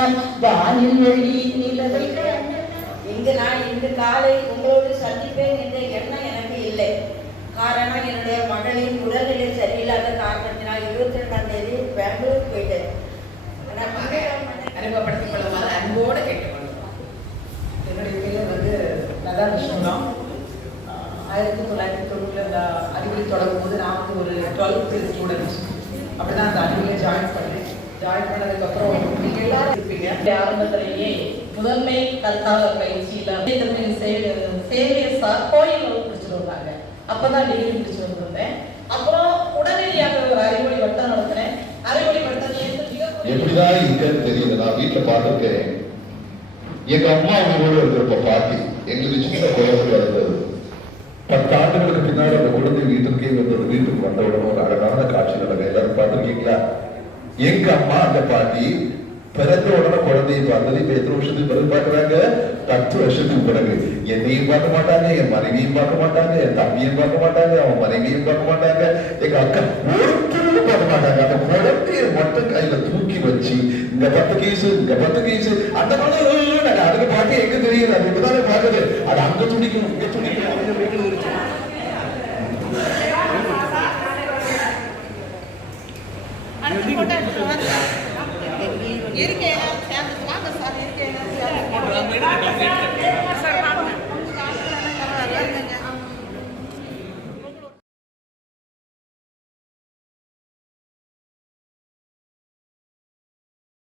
வானில் வெள்ளி நிலவை இங்கு நான் இன்று காலை உங்களோடு சந்திப்பேன் என்ற எண்ணம் எனக்கு இல்லை. காரணம் என்னுடைய மகளின் உடல்நிலை சரியில்லாத காரணத்தினால் இருபத்தி ரெண்டாம் தேதி பெங்களூர் போயிட்டேன். அறிமுகப்படுத்திக் கொள்ளுமாறு அன்போடு கேட்டுக்கொள்கிறோம் என்னுடைய பேர் வந்து லதா விஷ்ணுராம் ஆயிரத்தி தொள்ளாயிரத்தி தொண்ணூறுல இந்த அறிவியல் தொடங்கும் போது நான் வந்து ஒரு டுவெல்த்து ஸ்டூடெண்ட் அப்படிதான் அந்த அறிவியல் ஜாயின் பண்ணேன். ஜாயின் பண்ணதுக்கப்புறம் நீங்கள் எல்லாரும் இருப்பீங்க. ஆரம்பத்திலேயே முதன்மை கல்தாக பயிற்சியில திருமணி சேவை சேவையை சார் கோயில் பிடிச்சிட்டு வந்தாங்க. அப்பதான் டிகிரி பிடிச்சு வந்திருந்தேன். அப்புறம் உடனடியாக ஒரு அறிவொளி வட்டம் நடத்தினேன். அறிவொளி வட்டத்திலிருந்து எப்படிதான் இருக்கன்னு தெரியல நான் வீட்டுல பார்த்துருக்கேன் எங்க அம்மா அவங்களோட இருக்கிறப்ப பாட்டி எங்களுக்கு சின்ன குழந்தை இருந்தது. பத்து ஆண்டுகளுக்கு பின்னாடி அந்த குழந்தை வீட்டுக்கே வந்தது வீட்டுக்கு வந்த உடனே ஒரு அழகான காட்சி நடக்கும் எல்லாரும் பார்த்துருக்கீங்களா எங்க அம்மா அந்த பாட்டி பிறந்த உடனே குழந்தையை பார்த்தது இப்ப எத்தனை வருஷத்துக்கு பிறகு பாக்குறாங்க பத்து வருஷத்துக்கு பிறகு. என்னையும் பார்க்க மாட்டாங்க என் மனைவியும் பார்க்க மாட்டாங்க என் தம்பியும் பார்க்க மாட்டாங்க அவன் மனைவியும் பார்க்க மாட்டாங்க. எங்க அக்கா ஒருத்தரும் பார்க்க மாட்டாங்க. அந்த குழந்தைய மட்டும் கையில தூக்கி வச்சு இந்த பத்து கேசு இந்த பத்து கேசு அந்த மாதிரி அதுக்கு பாட்டு எங்க தெரியுது? அது இப்பதானே பாக்குது அது அங்க துடிக்கும் இங்க துடிக்கும் அங்க துடிக்கும் இருக்கேன்